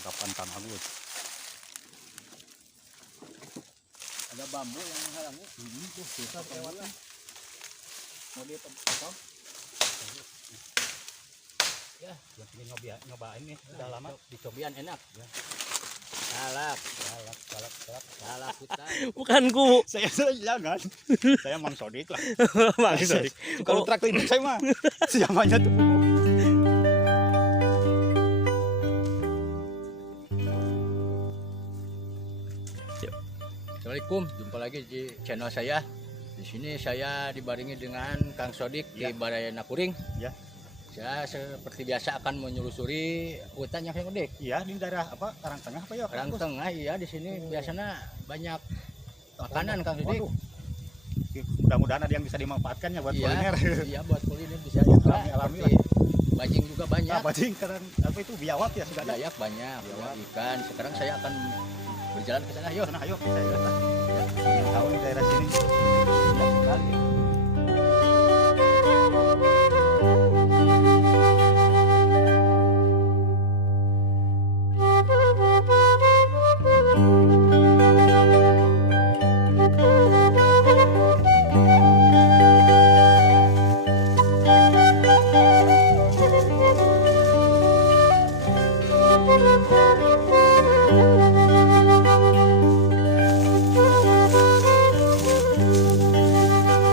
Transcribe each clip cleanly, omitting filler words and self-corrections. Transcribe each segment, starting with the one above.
kapan Kang Agus. Ada bambu yang menghalangi. Tuh susah lewatnya. Mau dia potong. Ya, ini nyobain nih. Udah lama Dicobian enak. ya. Galak hutan. Bukan ku. Saya jangan. Saya Mang Sodik lah. Mang Sodik. Kalau traktor ini saya mah siamanya tuh. Assalamualaikum, jumpa lagi di channel saya. Di sini saya dibarengi dengan Kang Sodik Ya. di Barayana Kuring. Ya. Saya seperti biasa akan menyusuri hutan yang gede. Iya, di daerah apa? Karang Tengah apa ya? Karang Tengah, iya di sini biasanya banyak makanan Kang Sodik. Waduh. Mudah-mudahan ada yang bisa dimanfaatkan ya buat Iya, kuliner. iya buat kuliner bisa Alami seperti bajing juga banyak. Nah, bajing karang apa itu biawak ya sudah ada. Dayak banyak, Biawak. ikan. Sekarang saya akan berjalan ke sana. Yuk. Sana ayo kita lihat lah. Yang tahu di daerah sini. Banyak sekali.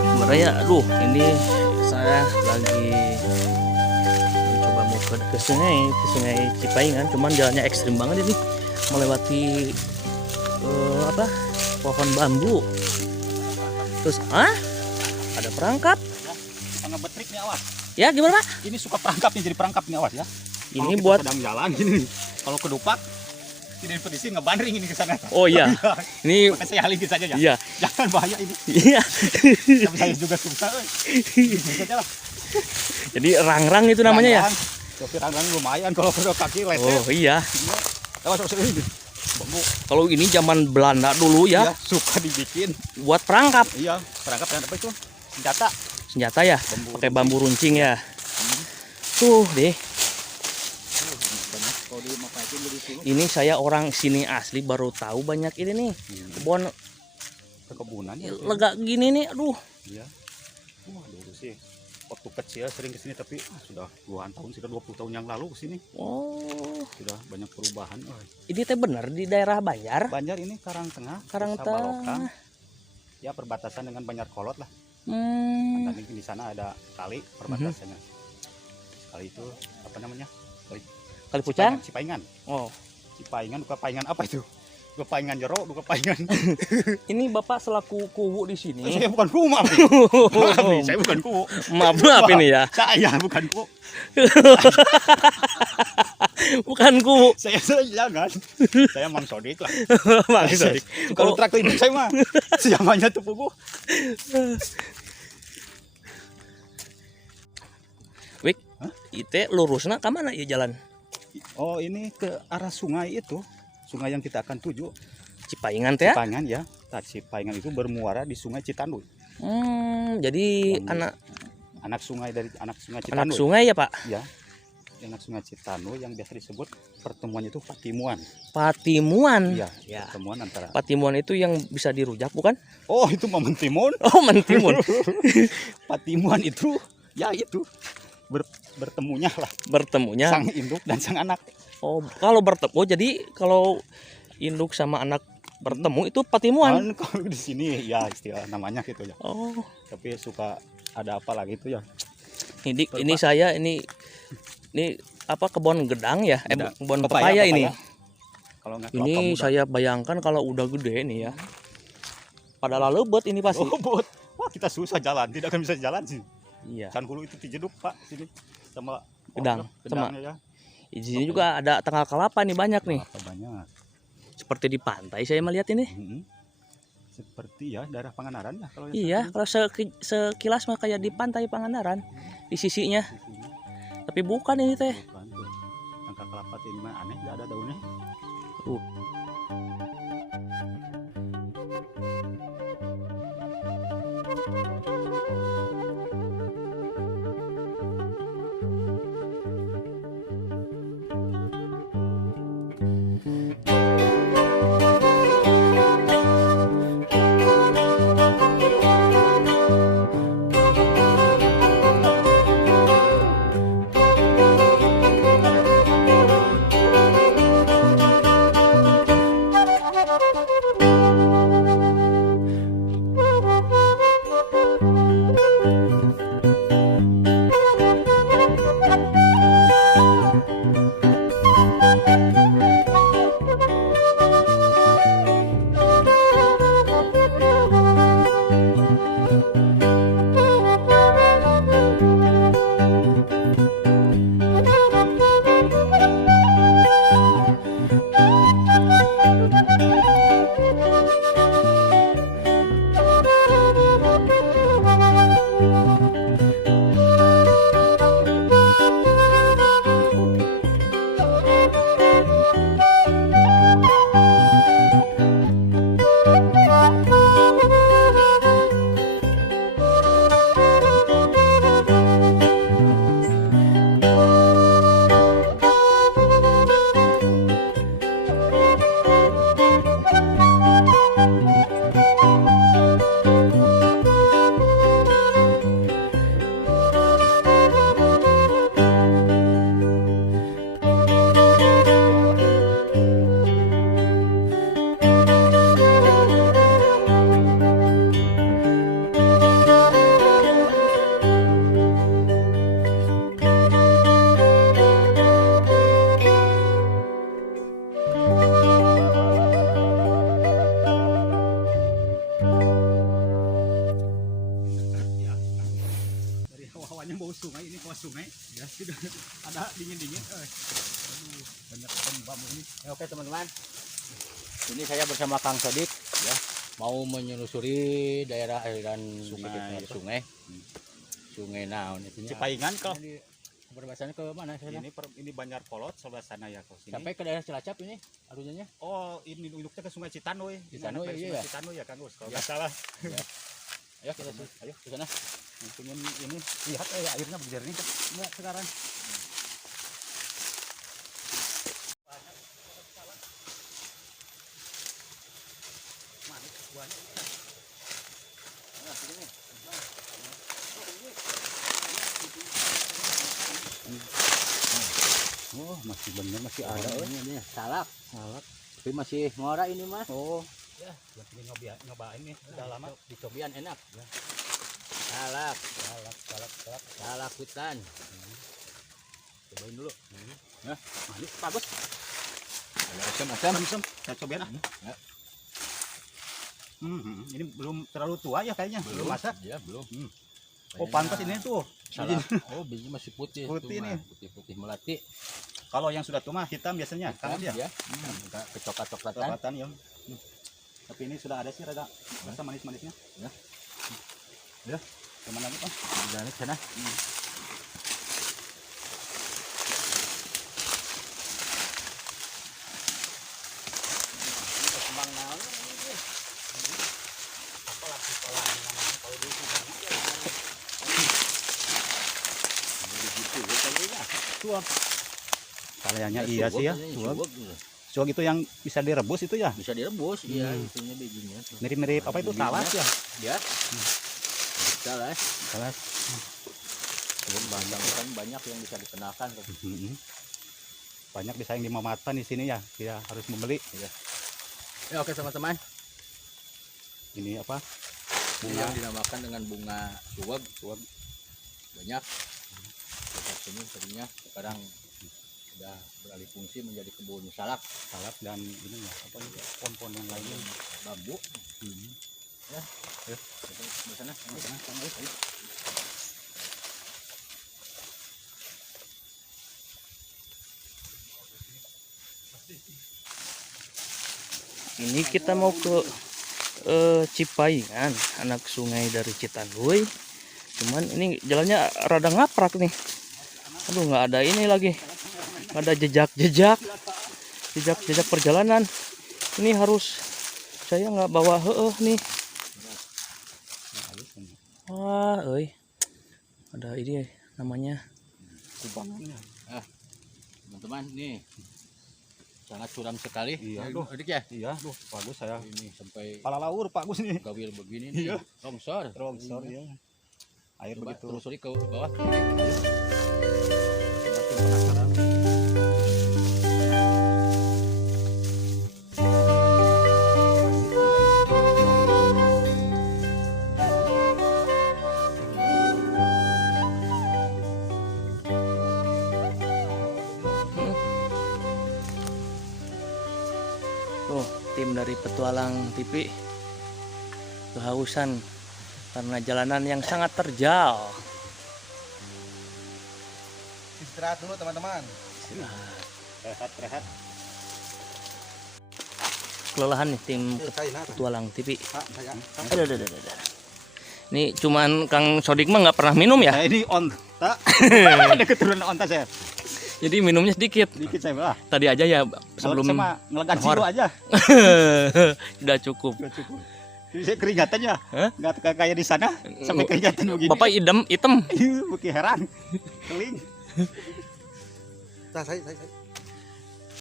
Sebenarnya aduh ini saya lagi mencoba mau ke sungai Cipaingan, cuman jalannya ekstrim banget ini, melewati apa pohon bambu. Terus ada perangkap Sangat betrik nih awas. ya, gimana Pak? Ini suka perangkap nih, jadi perangkap nih awas ya. Ini Kalau kita buat sedang jalan gini. Kalau kedupak tidak pedisi ngebandring ini ke sana. oh iya ini Maka saya halingin saja ya. iya Jangan bahaya ini. iya Tapi saya juga susah. Ini saja lah. jadi rangrang itu namanya ya. Tapi ranggang lumayan kalau kedua kaki leset. Oh iya, Awas ini. Bambu. kalau ini zaman Belanda dulu ya, Iya, suka dibikin. buat perangkap Iya, perangkap dan apa itu? Senjata. senjata ya, Bambu pakai bambu runcing ya. Tuh deh, Banyak kalau dimanfaatin dari sini. ini saya orang sini asli baru tahu banyak ini nih. Kebun Perkebunan ya. lega gini nih, aduh. Iya. Wah, dulu sih waktu kecil sering kesini tapi sudah puluhan tahun, sudah 20 tahun yang lalu kesini. Oh, Sudah banyak perubahan. ini teh bener di daerah Banjar. Banjar ini Karang Tengah, Karang Desa Balokang. Tengah. Ya perbatasan dengan Banjar Kolot lah. Hmm, Dan di sana ada kali perbatasannya. Kali itu apa namanya? Kali Pucang. Cipaingan. Oh, Cipaingan, duka paingan apa itu? Duka paingan jero, duka paingan. ini Bapak selaku kuwu di sini. Saya bukan kuwu, maaf. Maaf nih, saya bukan kuwu. Maaf ini ya. Saya bukan kuwu. Bukan kuwu. Saya jangan. Saya Mang Sodik lah. Mang Sodik. Kalau traktor ini saya mah siamanya tuh pugu. Wik, itu lurusnya ke mana ya jalan? Oh, ini ke arah sungai itu. Sungai yang kita akan tuju. Cipaingan teh ya? Cipaingan ya. Nah, Cipaingan itu bermuara di Sungai Citanduy. Jadi Yang anak sungai anak Citanduy. sungai ya Pak? Ya. Anak Sungai Citanduy yang biasa disebut pertemuan itu Patimuan. Patimuan. Iya, Ya. pertemuan antara. Patimuan itu yang bisa dirujak bukan? Oh, itu mah mentimun. Oh, mentimun. Patimuan itu ya itu bertemunya lah Bertemunya. sang induk dan sang anak. Oh, kalau bertemu jadi kalau induk sama anak bertemu itu patimuan. Kan kalau di sini ya istilah namanya gitu ya. Oh, Tapi suka ada apa lagi itu ya. ini saya ini apa kebun gedang ya? Gedang. Kebun Pepaya, pepaya ini. Kalau nggak kelapa Ini muda. saya bayangkan kalau udah gede nih ya. Padahal lebat ini pasti. Oh, Bud. Wah, kita susah jalan, tidak akan bisa jalan sih. Iya. Kan dulu itu dijeduk Pak sini sama Gedang, gedangnya ya. Di sini juga ada tanggal kelapa nih banyak nih. Kelapa banyak. Seperti di pantai saya melihat ini. Seperti ya daerah Pangandaran ya kalau yang Iya, satu kalau sekilas mah kayak di pantai Pangandaran di sisinya. di sini. Tapi bukan ini teh. Bukan tuh. Angka kelapa ini mah aneh, nggak ada daunnya. Dari hawa-hawanya bau sungai, ini bau sungai ya. Sudah ada dingin-dingin. Aduh, banyak pohon bambu ini. Ya, oke teman-teman, ini saya bersama Kang Sodik ya, mau menyusuri daerah aliran sungai. Sungai naon itu Cipaingan kok. Perbatasan ke mana sana? Ini Banjar Kolot sebelah sana ya kok sini. Sampai ke daerah Cilacap ini arusnya. Oh, ini induknya ke Sungai Citanoy. Citanoy, iya ya. Citanoy ya Kang Gus. Kalau Ya. nggak salah. Ayo kita ayo ke sana. Pengen ini lihat airnya berjernih kok. Enggak sekarang. Oh, masih benar masih ada. Ini salak. Tapi masih ngora ini mah. Oh, ya, pengen nyobain nih. Udah lama. Dicobian enak. Ya. Salak hutan. Cobain dulu. Nah, manis bagus. Asam. Saya cobain ah. Ya. Ini belum terlalu tua ya kayaknya. Belum masak. Ya, belum. Oh, pantas ini tuh. Salak. Oh, biji masih putih. Putih nih. Putih melati. Kalau yang sudah tua mah hitam biasanya. Kan ya? Ya. Enggak kecoklat-coklatan. Coklatan ya. Tapi ini sudah ada sih rada rasa manis-manisnya. Ya. Ya. Kemana lagi, Pak? Jalan ke sana. Kembang naon ini? Apalah kalau di sini. Suap. Kayaknya iya sih ya. Suap. Suap. Suap itu yang bisa direbus itu ya. Bisa direbus, iya, itunya bijinya. Mirip-mirip apa itu salad ya? Ya. Salah. Salad. Banyak yang bisa dikenakan. Banyak bisa yang dimamatan di sini ya. Kita harus membeli. Ya, oke teman-teman. Ini apa? Bunga yang dinamakan dengan bunga suwag. Banyak. Ini tadinya sekarang sudah beralih fungsi menjadi kebun salak Dan ini ya apa ini pohon-pohon yang lainnya bambu. Ya, ayo ke sana. Ini kita mau ke Cipaingan, anak sungai dari Citanduy. Cuman ini jalannya rada ngaprak nih. Aduh, nggak ada ini lagi. Nggak ada jejak perjalanan. Ini harus saya nggak bawa nih. Wah, ada ini namanya kubang. Teman-teman nih. sangat suram sekali. Iya, Ya, aduh. Adik ya. Iya, duh, bagus saya. Ini sampai Pala laur Pak Gus nih. gawil begini Iya. nih. Longsor. Longsor ya. Air Coba begitu. telusuri ke bawah. Makin penasaran. Tuh, tim dari Petualang TV kehausan karena jalanan yang sangat terjal. Istirahat dulu teman-teman. Rehat. Kelelahan nih tim Kain apa? Petualang TV. Pak, saya. Aduh. Ini cuman Kang Sodik mah nggak pernah minum ya. Saya ini onta. Ada keturunan onta saya. Jadi minumnya sedikit. Dikit saya lah. Tadi aja ya Sebelum sebelum sama ngelegan Nahor. siru aja. sudah cukup. Udah cukup. Jadi saya keringatan ya. Hah? Nggak kayak di sana sampai keringatan begini. Bapak hitam. Bukti heran. Keling. Saya.